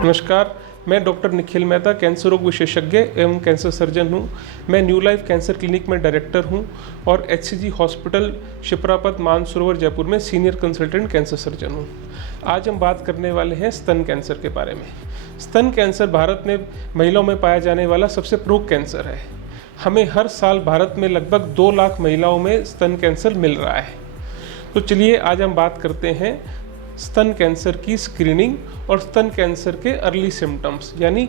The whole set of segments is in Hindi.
नमस्कार, मैं डॉक्टर निखिल मेहता, कैंसर रोग विशेषज्ञ एवं कैंसर सर्जन हूं। मैं न्यू लाइफ कैंसर क्लिनिक में डायरेक्टर हूं और एचसीजी हॉस्पिटल शिप्रापत मानसरोवर जयपुर में सीनियर कंसल्टेंट कैंसर सर्जन हूं। आज हम बात करने वाले हैं स्तन कैंसर के बारे में। स्तन कैंसर भारत में महिलाओं में पाया जाने वाला सबसे प्रमुख कैंसर है। हमें हर साल भारत में लगभग 2 लाख महिलाओं में स्तन कैंसर मिल रहा है। तो चलिए आज हम बात करते हैं स्तन कैंसर की स्क्रीनिंग और स्तन कैंसर के अर्ली सिम्टम्स, यानी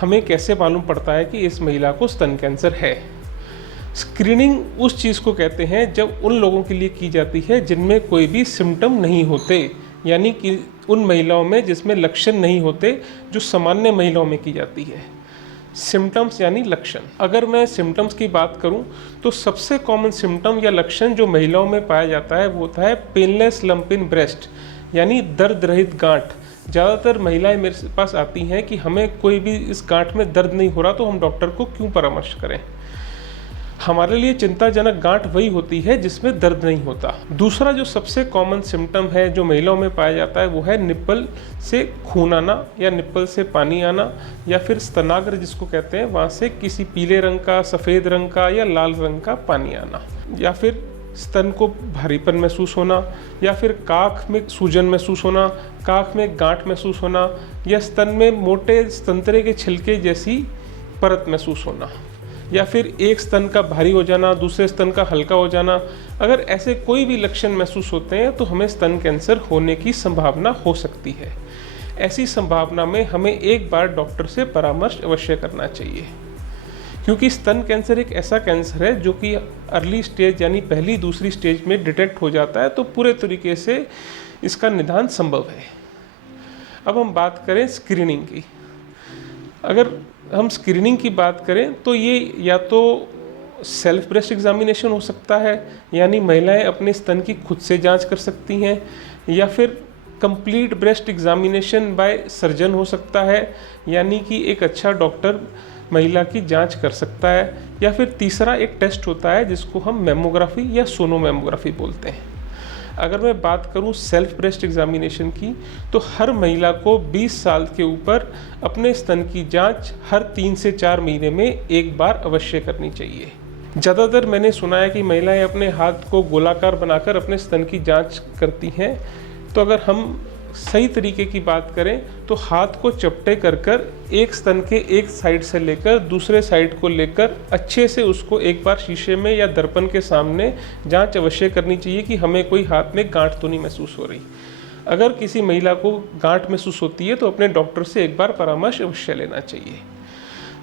हमें कैसे मालूम पड़ता है कि इस महिला को स्तन कैंसर है। स्क्रीनिंग उस चीज़ को कहते हैं जब उन लोगों के लिए की जाती है जिनमें कोई भी सिम्टम नहीं होते, यानी कि उन महिलाओं में जिसमें लक्षण नहीं होते, जो सामान्य महिलाओं में की जाती है। सिम्टम्स यानी लक्षण। अगर मैं सिम्टम्स की बात करूं तो सबसे कॉमन सिम्टम या लक्षण जो महिलाओं में पाया जाता है वो होता है पेनलेस लंप इन ब्रेस्ट, यानी दर्द रहित गांठ। ज़्यादातर महिलाएं मेरे पास आती हैं कि हमें कोई भी इस गांठ में दर्द नहीं हो रहा, तो हम डॉक्टर को क्यों परामर्श करें। हमारे लिए चिंताजनक गांठ वही होती है जिसमें दर्द नहीं होता। दूसरा जो सबसे कॉमन सिम्टम है जो महिलाओं में पाया जाता है वो है निप्पल से खून आना या निप्पल से पानी आना, या फिर स्तनाग्र जिसको कहते हैं वहाँ से किसी पीले रंग का, सफ़ेद रंग का या लाल रंग का पानी आना, या फिर स्तन को भारीपन महसूस होना, या फिर काख में सूजन महसूस होना, काख में गांठ महसूस होना, या स्तन में मोटे संतरे के छिलके जैसी परत महसूस होना, या फिर एक स्तन का भारी हो जाना, दूसरे स्तन का हल्का हो जाना। अगर ऐसे कोई भी लक्षण महसूस होते हैं तो हमें स्तन कैंसर होने की संभावना हो सकती है। ऐसी संभावना में हमें एक बार डॉक्टर से परामर्श अवश्य करना चाहिए, क्योंकि स्तन कैंसर एक ऐसा कैंसर है जो कि अर्ली स्टेज यानी पहली दूसरी स्टेज में डिटेक्ट हो जाता है, तो पूरे तरीके से इसका निदान संभव है। अब हम बात करें स्क्रीनिंग की। अगर हम स्क्रीनिंग की बात करें तो ये या तो सेल्फ ब्रेस्ट एग्जामिनेशन हो सकता है, यानी महिलाएं अपने स्तन की खुद से जांच कर सकती हैं, या फिर complete breast examination by surgeon हो सकता है, यानी कि एक अच्छा डॉक्टर महिला की जांच कर सकता है, या फिर तीसरा एक टेस्ट होता है जिसको हम मेमोग्राफी या सोनोमेमोग्राफी बोलते हैं। अगर मैं बात करूं सेल्फ ब्रेस्ट एग्जामिनेशन की, तो हर महिला को 20 साल के ऊपर अपने स्तन की जांच हर 3 से 4 महीने में एक बार अवश्य करनी चाहिए। ज़्यादातर मैंने सुना है कि महिलाएं अपने हाथ को गोलाकार बनाकर अपने स्तन की जांच करती हैं। तो अगर हम सही तरीके की बात करें तो हाथ को चपटे कर कर एक स्तन के एक साइड से लेकर दूसरे साइड को लेकर अच्छे से उसको एक बार शीशे में या दर्पण के सामने जांच अवश्य करनी चाहिए कि हमें कोई हाथ में गांठ तो नहीं महसूस हो रही। अगर किसी महिला को गांठ महसूस होती है तो अपने डॉक्टर से एक बार परामर्श अवश्य लेना चाहिए।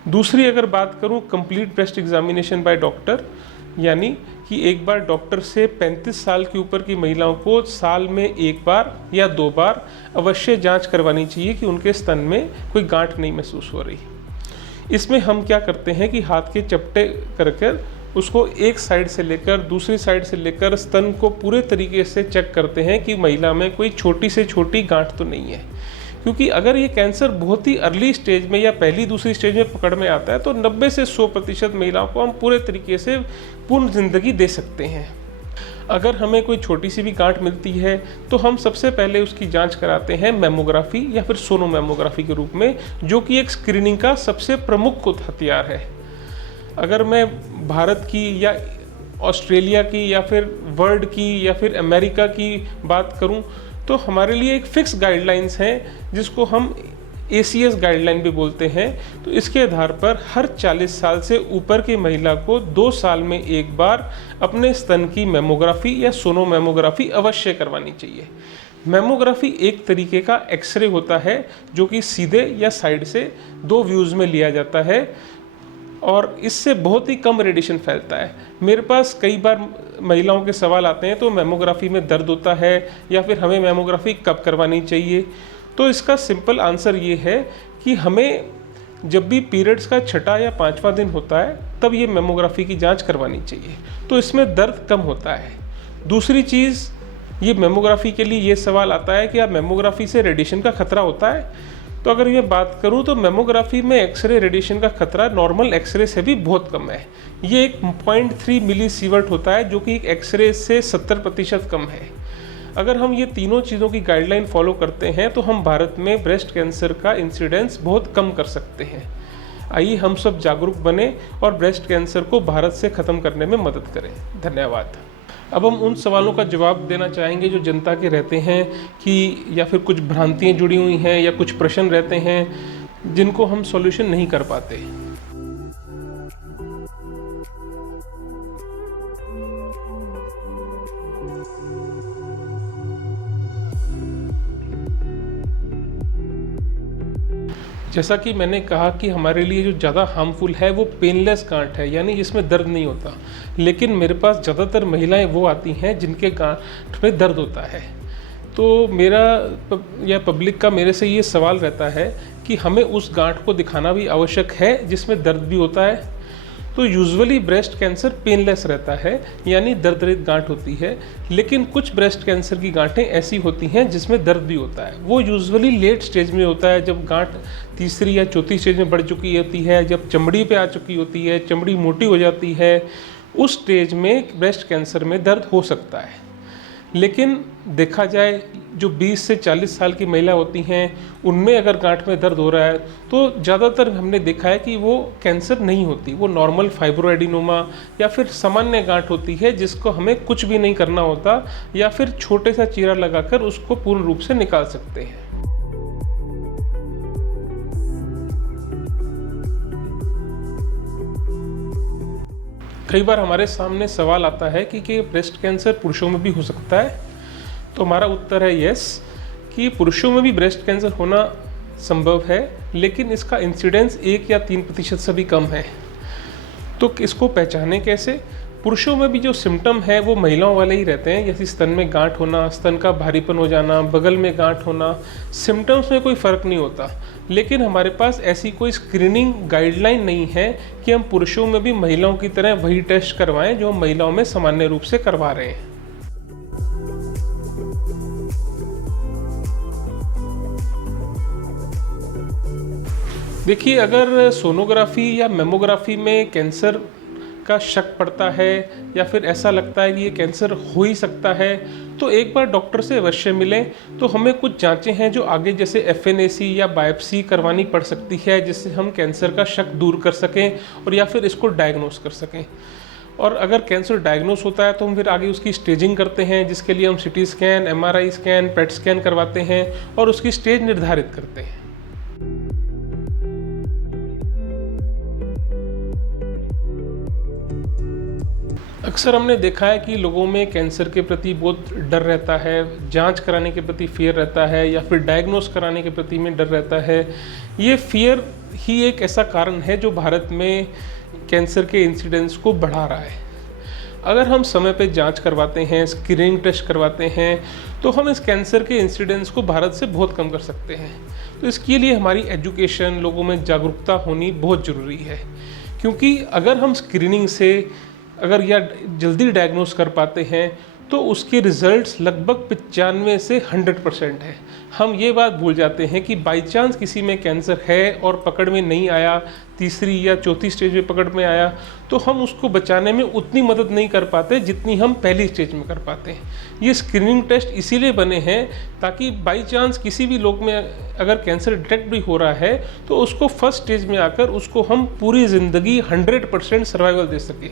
दूसरी अगर बात करूं complete breast examination by doctor, यानी कि एक बार डॉक्टर से 35 साल के ऊपर की महिलाओं को साल में एक बार या 2 बार अवश्य जांच करवानी चाहिए कि उनके स्तन में कोई गांठ नहीं महसूस हो रही। इसमें हम क्या करते हैं कि हाथ के चपटे कर कर उसको एक साइड से लेकर दूसरी साइड से लेकर स्तन को पूरे तरीके से चेक करते हैं कि महिला में कोई छोटी से छोटी गांठ तो नहीं है। क्योंकि अगर ये कैंसर बहुत ही अर्ली स्टेज में या पहली दूसरी स्टेज में पकड़ में आता है तो 90 से 100% महिलाओं को हम पूरे तरीके से पूर्ण जिंदगी दे सकते हैं। अगर हमें कोई छोटी सी भी गांठ मिलती है तो हम सबसे पहले उसकी जांच कराते हैं मेमोग्राफी या फिर सोनोमेमोग्राफी के रूप में, जो कि एक स्क्रीनिंग का सबसे प्रमुख हथियार है। अगर मैं भारत की या ऑस्ट्रेलिया की या फिर वर्ल्ड की या फिर अमेरिका की बात करूं तो हमारे लिए एक फिक्स गाइडलाइंस हैं जिसको हम ACS गाइडलाइन भी बोलते हैं। तो इसके आधार पर हर 40 साल से ऊपर की महिला को 2 साल में एक बार अपने स्तन की मेमोग्राफी या सोनोमेमोग्राफी अवश्य करवानी चाहिए। मेमोग्राफी एक तरीके का एक्सरे होता है जो कि सीधे या साइड से 2 व्यूज़ में लिया जाता है और इससे बहुत ही कम रेडिएशन फैलता है। मेरे पास कई बार महिलाओं के सवाल आते हैं तो मेमोग्राफी में दर्द होता है या फिर हमें मेमोग्राफी कब करवानी चाहिए। तो इसका सिंपल आंसर ये है कि हमें जब भी पीरियड्स का 6वां या 5वां दिन होता है तब ये मेमोग्राफी की जांच करवानी चाहिए, तो इसमें दर्द कम होता है। दूसरी चीज़, ये मेमोग्राफी के लिए ये सवाल आता है कि आप मेमोग्राफी से रेडिएशन का खतरा होता है। तो अगर मैं बात करूं तो मेमोग्राफी में एक्सरे रेडिएशन का खतरा नॉर्मल एक्सरे से भी बहुत कम है। ये एक 0.3 मिली सीवर्ट होता है जो कि एक एक्सरे से 70% कम है। अगर हम ये तीनों चीज़ों की गाइडलाइन फॉलो करते हैं तो हम भारत में ब्रेस्ट कैंसर का इंसिडेंस बहुत कम कर सकते हैं। आइए हम सब जागरूक बने और ब्रेस्ट कैंसर को भारत से ख़त्म करने में मदद करें। धन्यवाद। अब हम उन सवालों का जवाब देना चाहेंगे जो जनता के रहते हैं कि या फिर कुछ भ्रांतियाँ जुड़ी हुई हैं या कुछ प्रश्न रहते हैं जिनको हम सॉल्यूशन नहीं कर पाते। जैसा कि मैंने कहा कि हमारे लिए जो ज़्यादा हार्मफुल है वो पेनलेस गांठ है, यानी जिसमें दर्द नहीं होता। लेकिन मेरे पास ज़्यादातर महिलाएं वो आती हैं जिनके गांठ में दर्द होता है। तो मेरा या पब्लिक का मेरे से ये सवाल रहता है कि हमें उस गांठ को दिखाना भी आवश्यक है जिसमें दर्द भी होता है। तो यूजुअली ब्रेस्ट कैंसर पेनलेस रहता है, यानी दर्द रहित गांठ होती है। लेकिन कुछ ब्रेस्ट कैंसर की गांठें ऐसी होती हैं जिसमें दर्द भी होता है। वो यूजुअली लेट स्टेज में होता है, जब गांठ तीसरी या चौथी स्टेज में बढ़ चुकी होती है, जब चमड़ी पे आ चुकी होती है, चमड़ी मोटी हो जाती है, उस स्टेज में ब्रेस्ट कैंसर में दर्द हो सकता है। लेकिन देखा जाए जो 20 से 40 साल की महिला होती हैं उनमें अगर गांठ में दर्द हो रहा है तो ज़्यादातर हमने देखा है कि वो कैंसर नहीं होती, वो नॉर्मल फाइब्रोएडिनोमा या फिर सामान्य गांठ होती है जिसको हमें कुछ भी नहीं करना होता, या फिर छोटे सा चीरा लगाकर उसको पूर्ण रूप से निकाल सकते हैं। कई बार हमारे सामने सवाल आता है कि ब्रेस्ट कैंसर पुरुषों में भी हो सकता है। तो हमारा उत्तर है यस, कि पुरुषों में भी ब्रेस्ट कैंसर होना संभव है, लेकिन इसका इंसिडेंस 1 या 3% से भी कम है। तो इसको पहचानें कैसे? पुरुषों में भी जो सिम्टम है वो महिलाओं वाले ही रहते हैं, जैसे स्तन में गांठ होना, स्तन का भारीपन हो जाना, बगल में गांठ होना। सिम्टम्स में कोई फ़र्क नहीं होता। लेकिन हमारे पास ऐसी कोई स्क्रीनिंग गाइडलाइन नहीं है कि हम पुरुषों में भी महिलाओं की तरह वही टेस्ट करवाएं जो हम महिलाओं में सामान्य रूप से करवा रहे हैं। देखिए, अगर सोनोग्राफी या मेमोग्राफी में कैंसर का शक पड़ता है या फिर ऐसा लगता है कि ये कैंसर हो ही सकता है, तो एक बार डॉक्टर से अवश्य मिलें। तो हमें कुछ जांचें हैं जो आगे जैसे FNAC या बायोप्सी करवानी पड़ सकती है, जिससे हम कैंसर का शक दूर कर सकें और या फिर इसको डायग्नोस कर सकें। और अगर कैंसर डायग्नोस होता है तो हम फिर आगे उसकी स्टेजिंग करते हैं, जिसके लिए हम CT scan, MRI scan, PET scan करवाते हैं और उसकी स्टेज निर्धारित करते हैं। अक्सर हमने देखा है कि लोगों में कैंसर के प्रति बहुत डर रहता है, जांच कराने के प्रति फियर रहता है, या फिर डायग्नोस कराने के प्रति में डर रहता है। ये फियर ही एक ऐसा कारण है जो भारत में कैंसर के इंसिडेंस को बढ़ा रहा है। अगर हम समय पे जांच करवाते हैं, स्क्रीनिंग टेस्ट करवाते हैं, तो हम इस कैंसर के इंसिडेंस को भारत से बहुत कम कर सकते हैं। तो इसके लिए हमारी एजुकेशन, लोगों में जागरूकता होनी बहुत ज़रूरी है। क्योंकि अगर हम स्क्रीनिंग से अगर या जल्दी डायग्नोस कर पाते हैं तो उसके रिजल्ट्स लगभग 95 से 100% है। हम ये बात भूल जाते हैं कि बाई चांस किसी में कैंसर है और पकड़ में नहीं आया, तीसरी या चौथी स्टेज में पकड़ में आया, तो हम उसको बचाने में उतनी मदद नहीं कर पाते जितनी हम पहली स्टेज में कर पाते हैं। ये स्क्रीनिंग टेस्ट इसीलिए बने हैं ताकि बाई चांस किसी भी लोग में अगर कैंसर डिटेक्ट भी हो रहा है तो उसको फर्स्ट स्टेज में आकर उसको हम पूरी ज़िंदगी 100% सर्वाइवल दे सकें।